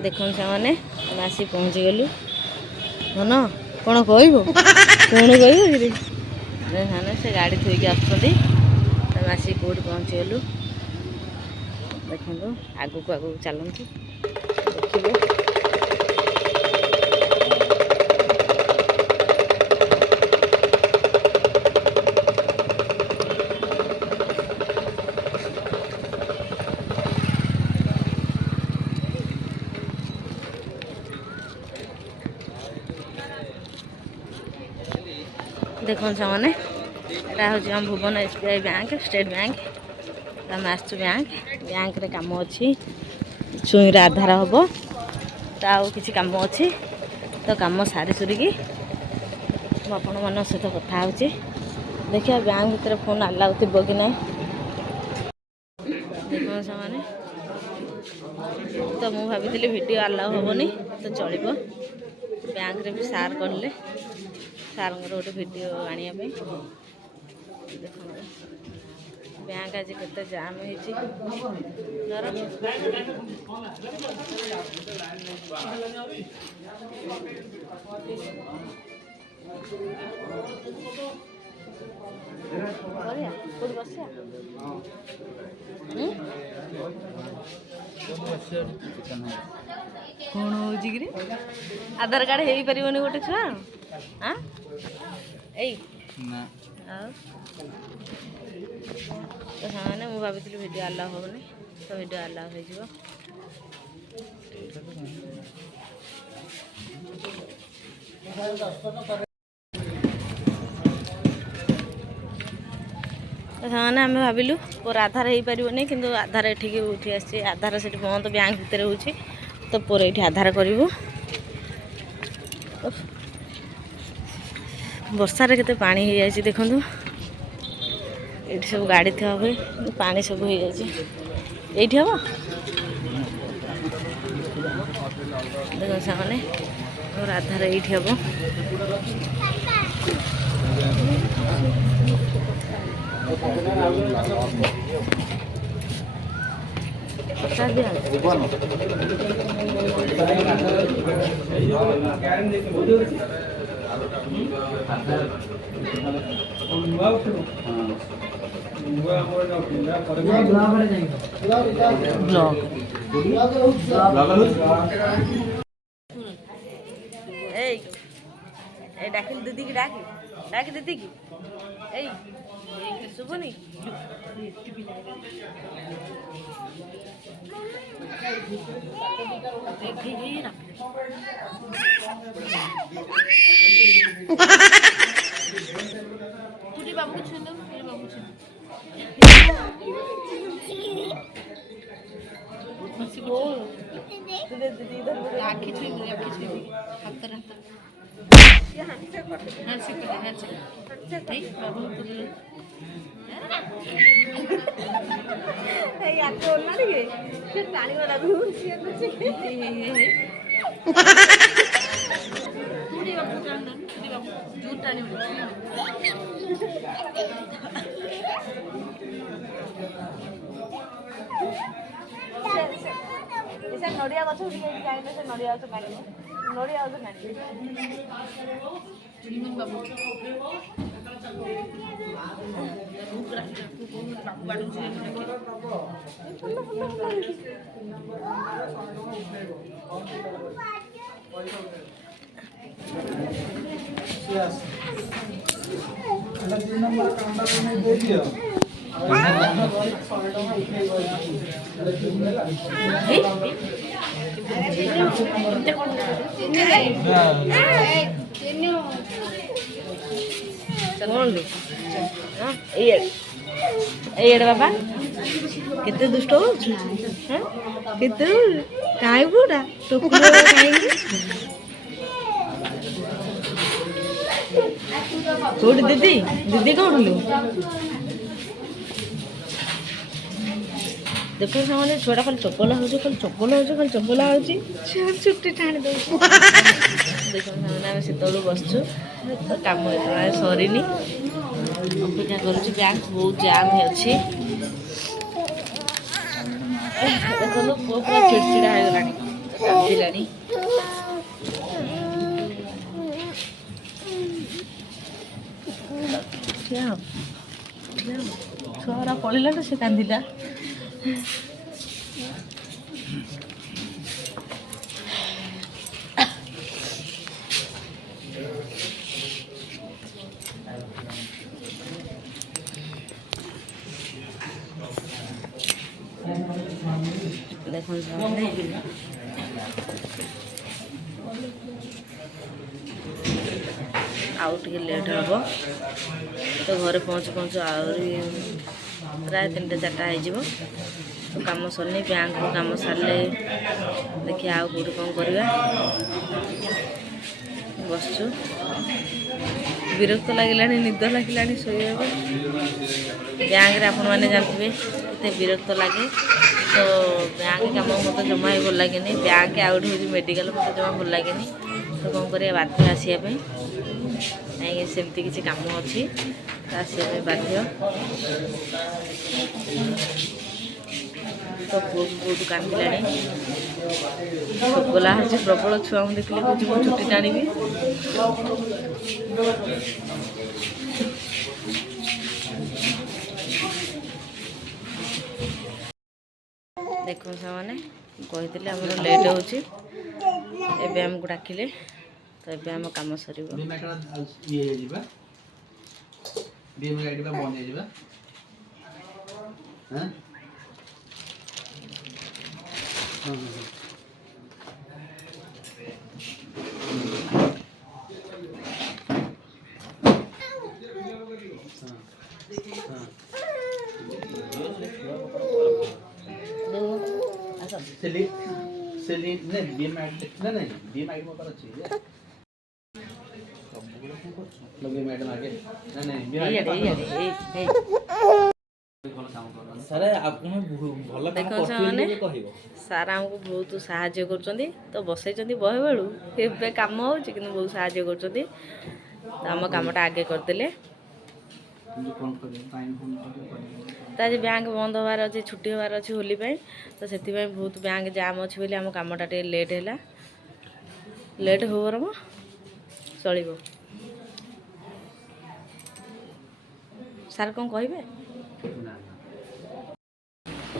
देखो से आसी पहुँची गलु मन कौन कह कौन कह से गाड़ी थोक आसी कौट पहुँची गलु देखो आगू को आगू चलती देखिए देखो से यहाँ हूँ भुवन SBI बैंक स्टेट बैंक आम आसु बैंक बैंक रे काम अच्छी छुईर आधार हम तो आउ कि कम अच्छी तो कम सारी सुरिकी आपण मान सहित कथा हो देखिए बैंक भितर फोन अलाउ थी कि ना देखो से तो मुझे भाभी वीडियो अलाउ हेनी तो चलो बैंक रे भी सार कले सार गोटे वीडियो आने देख बैंक आज के जाम कौन हो आधार कार्ड हो पारे गोटे छुआ हाँ तो सामने मुझे भाभी वीडियो अलाउ हेनी तो वीडियो अलाउ हो सामने आम भाविलु पोर आधार हो पारे कि आधार एठिक उठी आसी आधार से बंद बैंक भितर हो तो पोर ये आधार करूँ वर्षार के पानी हो जाए देखूँ ये सब गाड़ी थी हुए पानी सब हो जाए ये हम देख सामने और आधार ये हम डाकिल दीदी की डाक दीदी की शुभुनी बाबू आखी छुई हाथ नड़िया गछ नड़िया गछ नड़िया ଏଇଆଡ଼େ ବାବା କେତେ ଦୁଷ୍ଟ ହଉଛୁ କେତେ କାହିଁ ପୁରା ଟୋକୁର କାହିଁକି କୋଉଠି ଦିଦି ଦିଦି କୋଉଠିଲୁ ଦେଖ ସେମାନେ ଛୁଆଟା ଖାଲି ଚପଲ ହଉଛି ଛୁଟି ଟାଣି ଦଉଛି ଦେଖ ସେମାନେ ଆମେ ସେତେବେଳୁ ବସିଛୁ କାମ ଏତେବେଳେ ସରିନି ଅପେକ୍ଷା କରୁଛୁ ବ୍ୟାଙ୍କ ବହୁତ ଜାମ୍ ଅଛି ଦେଖନ୍ତୁ ପୁଅ ପୁରା ଚିଡ଼ଚିଡ଼ା ହେଇଗଲାଣି କାନ୍ଦିଲାଣି ଛୁଆଗୁରା ପଳେଇଲା ତ ସେ କାନ୍ଦିଲା ଦେଖନ୍ତୁ ଆଉ ଟିକେ ଲେଟ୍ ହେବ ତ ଘରେ ପହଞ୍ଚୁ ପହଞ୍ଚୁ ଆହୁରି ପ୍ରାୟ 3ଟା 4ଟା ହେଇଯିବ ତ କାମ ସରିନି ବ୍ୟାଙ୍କରୁ କାମ ସାରିଲେ ଦେଖିବା ଆଉ କେଉଁଠି କ'ଣ କରିବା ବସିଛୁ ବିରକ୍ତ ଲାଗିଲାଣି ନିଦ ଲାଗିଲାଣି ଶୋଇବାକୁ ବ୍ୟାଙ୍କରେ ଆପଣମାନେ ଜାଣିଥିବେ କେତେ ବିରକ୍ତ ଲାଗେ ତ ବ୍ୟାଙ୍କ କାମ ମୋତେ ଜମା ବି ଭଲ ଲାଗେନି ବ୍ୟାଙ୍କ ଆଉ ଗୋଟେ ହେଉଛି ମେଡ଼ିକାଲ ମୋତେ ଜମା ଭଲ ଲାଗେନି ତ କ'ଣ କରିବା ବାଧ୍ୟ ଆସିବା ପାଇଁ କାହିଁକି ସେମିତି କିଛି କାମ ଅଛି ତ ଆସିବା ପାଇଁ ବାଧ୍ୟ ତ ପୁଅକୁ ବହୁତ କାନ୍ଦିଲାଣି ଚଗଲା ହେଉଛି ପ୍ରବଳ ଛୁଆଙ୍କୁ ଦେଖିଲେ କହୁଛି ମୁଁ ଛୁଟି ଟାଣିବି ଦେଖନ୍ତୁ ସେମାନେ କହିଥିଲେ ଆମର ଲେଟ୍ ହେଉଛି ଏବେ ଆମକୁ ଡାକିଲେ ତ ଏବେ ଆମ କାମ ସରିବ ସାର୍ ଆମକୁ ବହୁତ ସାହାଯ୍ୟ କରୁଛନ୍ତି ତ ବସେଇଛନ୍ତି ବହେ ବେଳୁ ଏବେ କାମ ହେଉଛି କିନ୍ତୁ ବହୁତ ସାହାଯ୍ୟ କରୁଛନ୍ତି ତ ଆମ କାମଟା ଆଗେ କରିଦେଲେ ତ ଆଜି ବ୍ୟାଙ୍କ ବନ୍ଦ ହେବାର ଅଛି ଛୁଟି ହେବାର ଅଛି ହୋଲି ପାଇଁ ତ ସେଥିପାଇଁ ବହୁତ ବ୍ୟାଙ୍କ ଜାମ୍ ଅଛି ବୋଲି ଆମ କାମଟା ଟିକେ ଲେଟ୍ ହେଲା ଲେଟ୍ ହଉ ବରଂ ଚଳିବ ସାର୍ କ'ଣ କହିବେ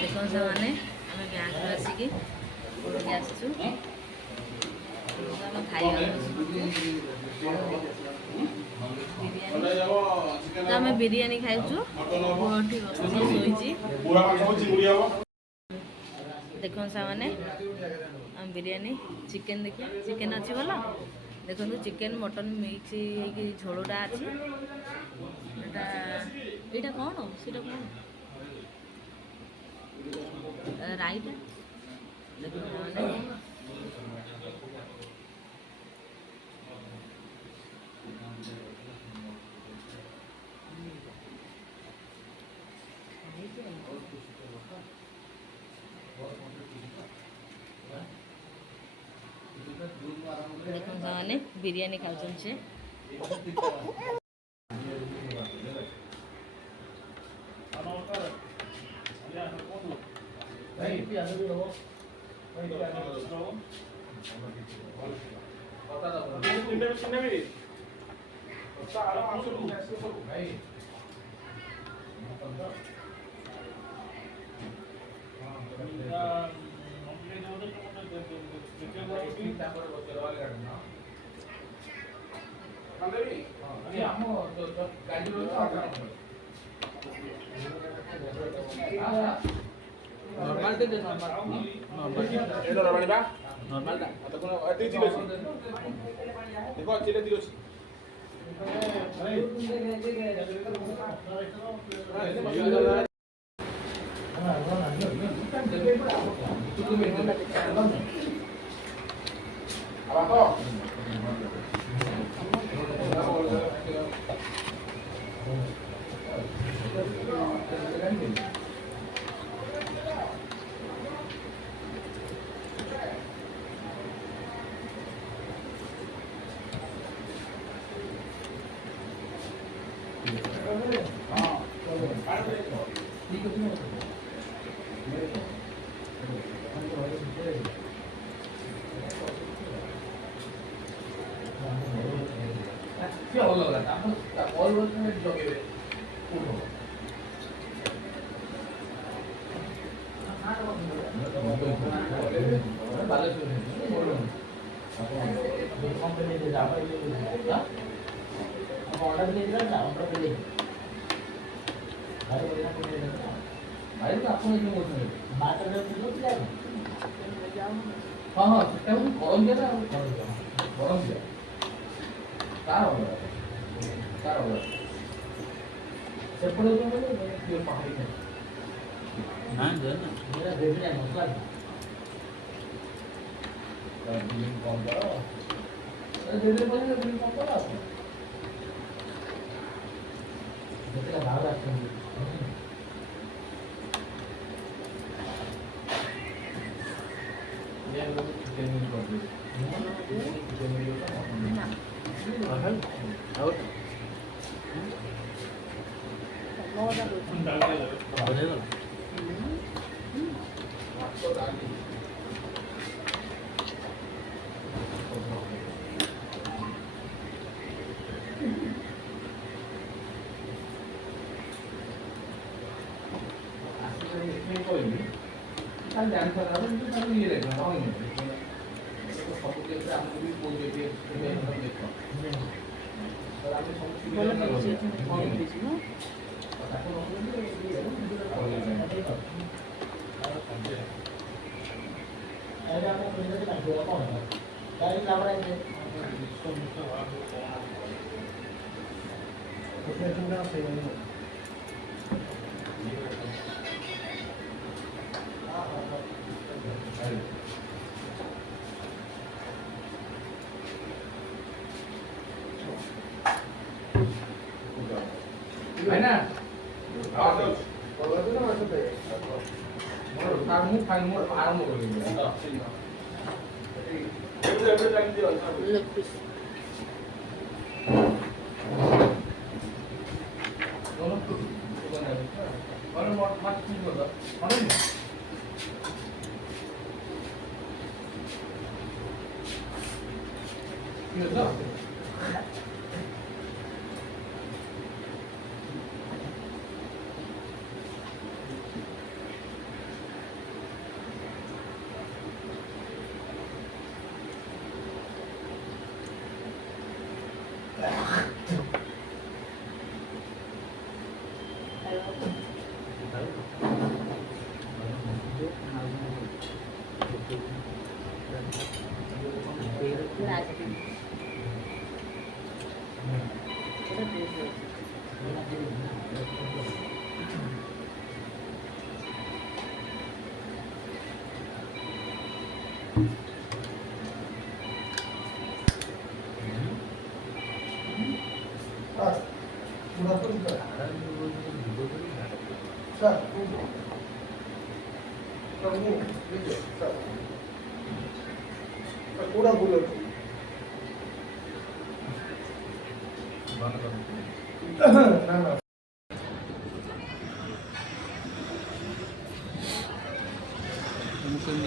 ଦେଖନ୍ତୁ ସେମାନେ ଆମେ ବ୍ୟାଙ୍କରୁ ଆସିକି ଆସିଛୁ ଆମେ ଖାଇବା ତ ଆମେ ବିରିୟାନୀ ଖାଇଛୁ ପୁଅଠି ବସିଛି ଶୋଇଛି ଦେଖନ୍ତୁ ସେମାନେ ଆମେ ବିରିୟାନୀ ଚିକେନ୍ ଦେଖିବା ଚିକେନ୍ ଅଛି ଭଲ ଦେଖନ୍ତୁ ଚିକେନ୍ ମଟନ୍ ମିକ୍ସ ହେଇକି ଝୋଳଟା ଅଛି ଏଇଟା କ'ଣ ସେଇଟା କ'ଣ ରାଇଟା ଦେଖନ୍ତୁ ସେମାନେ ବିରିୟାନୀ ଖାଉଛନ୍ତି ସେ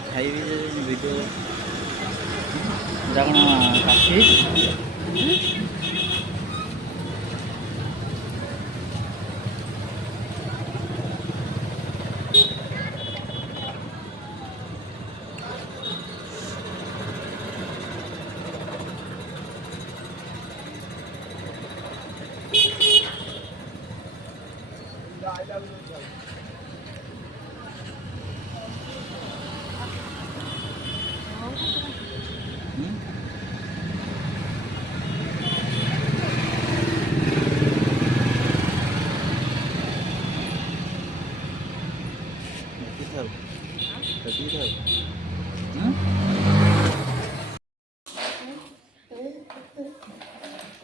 ଖାଇବି ଭିଡ଼ିଓ ଯାକ କାଟି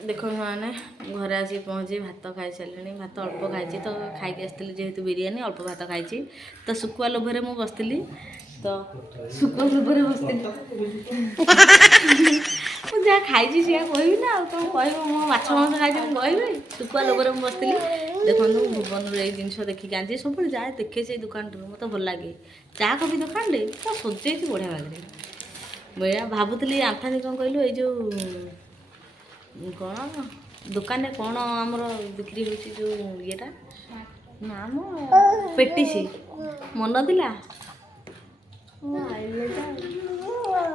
देखो मैंने घर आसी पहुँची भात खाई सारे भात अल्प खाई तो खाई आसती जेहेतु बिरियानी अल्प भात खाई तो शुखुआ लोभर मुझे बसती तो शुखुआ लोभर बसती जहाँ खाई सी कहबी ना तुम कह मो माछ मांस खाई कहबी शुखुआ लोभर मुझे बसती देखो भुवन ये जिनस देखिक आनी सब जाए देखे से दुकान मत भल लगे चाह कफी दुकान रे तो सजे बढ़िया भागे मैं भावुली आंफानी कौन कहलु ये कौन दुकान कौन आमर बिक्री होची जो येटा ना मो पेटिसी मन थिला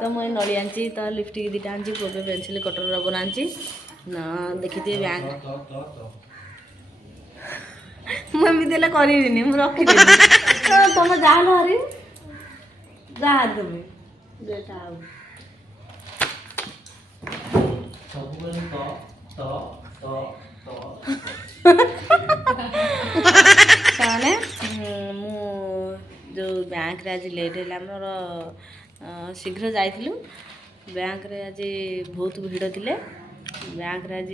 तो मुझे नड़ी आनी तो लिपस्टिक दुटा आनी पूरे पेनसिल कटर रबर आनी ना देखी थी बैंक मुझे करी मुझे रखी तुम जाल हरी जा तुम्हें ताने जो बैंक रे आज लेट है आमर शीघ्र जाइलु बैंक रे आज बहुत भीड़ थिले बैंक रे आज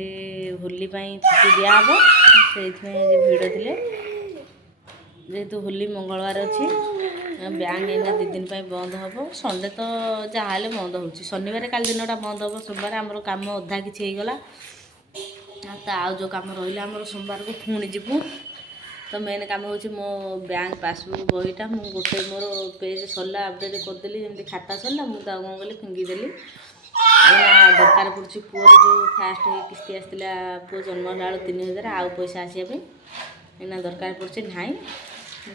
होली छुट्टी दिया हम से आज भीड़ थिले जेहेतु होली मंगलवार अच्छी बैंक एना 2 दिन बंद हम संडे तो जहाँ बंद हो शनिवार काल दिन बंद हम सोमवार आमर कम अधा कि गला तो आउ जो कम रहा आम सोमवार को पुणी जीवु तो मेन कम हो मो बैंक पासबुक बहीटा मुझे गोटे मोर पेज सरला अपडेट करदेली जमी खाता सरला मुझे कौन कली फिंगिदेली दरकार पड़ी पुअर जो फास्ट किस्ती आसाला पु जन्म होला 3000 आउ पैसा आसापी एना दरकार पड़ी ना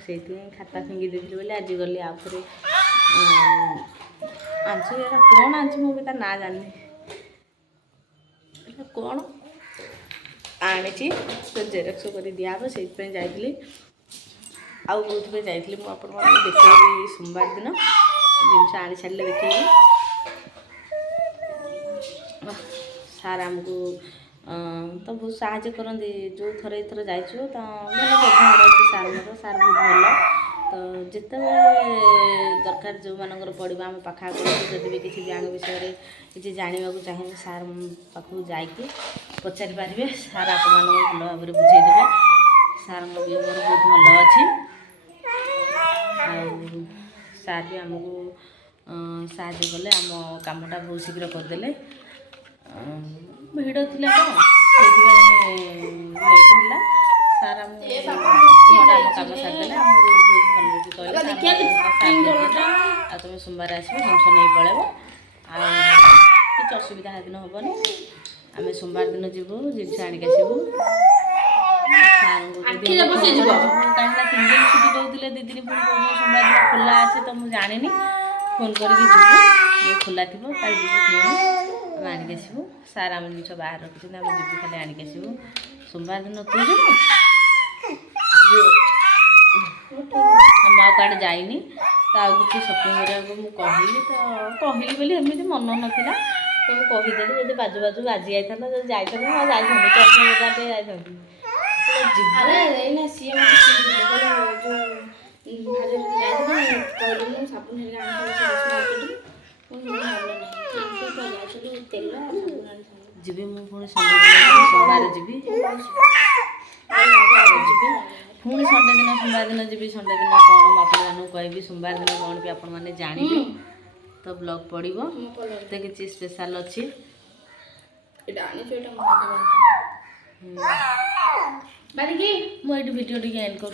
से खाता फिंगी देती बोले आज गली आउ थे आंसू कौन आंसू मुझे तार ना जानी कौन आनी तो जेरक्स कर दिहब से जाइली आउ कौन जाइली मुझे देखी सोमवार दिन जिनस आनी सारे देखी सार आमको तो बहुत साहय करते जो थर एथर जाइए तो भल व्यवहार अच्छे सार सार बहुत भल तो जिते दरकार जो मानकर पड़ा आम पाखा जब भी किसी बैंक विषय किसी जानवा चाहिए सार पाखु जाकि पचारि पारे सार आप भल भाव में बुझेदेवे सार व्यवहार बहुत भल अच्छी सार भी आमको साहय कले आम कामटा बहुत शीघ्र करदे भिड़ थी तो लेट है सार आम कम सारिदे आमको बहुत भल कहले तुम सोमवार आस जिनस नहीं पलैब कि असुविधा दिन हेनी आम सोमवार दिन जीवु जिनस आणिक आसबू कहीं 3 दिन छुट्टी दौले 2 दिन पुणी सोमवार दिन खोला अच्छे तो मुझे जानी फोन करके खोला थी कल जीव आणिक आसबू सार आम जिन बाहर रखी आम जीवु खाली आणिक आसबू सोमवार दिन तू जीव कड़े जाइनी तो आउ कि सपिंग कहली तो कहली बोली एमती मन नाला तो मुझे कहीदेली जब बाजू बाजू बाजी जाता तो जाइए चर्चा बजारटे जाइए सी जीवी मुझे सोमवार जीवी पुणी संडे दिन सोमवार दिन जी संडे दिन कौन आपको कहबी सोमवार दिन कौन भी आपण मैंने जानवे तो ब्लॉग पड़ो तो किसी स्पेशल अच्छी मुझे भिडियो टी एंड कर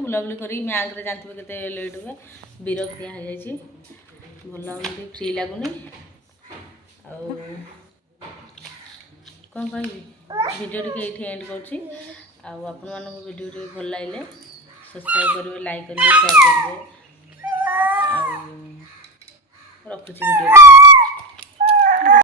बुलाबुली कर बैंक जानते के लेट हुए विरक्तिया हो जाए भल फ्री लगुनि ଆଉ କ'ଣ କହିବି ଭିଡ଼ିଓ ଟିକେ ଏଇଠି ଏଣ୍ଡ କରୁଛି। ଆଉ ଆପଣମାନଙ୍କୁ ଭିଡ଼ିଓ ଟିକେ ଭଲ ଲାଗିଲେ ସବସ୍କ୍ରାଇବ୍ କରିବେ, ଲାଇକ୍ କରିବେ, ସେୟାର କରିବେ। ଆଉ ରଖୁଛି ଭିଡ଼ିଓ।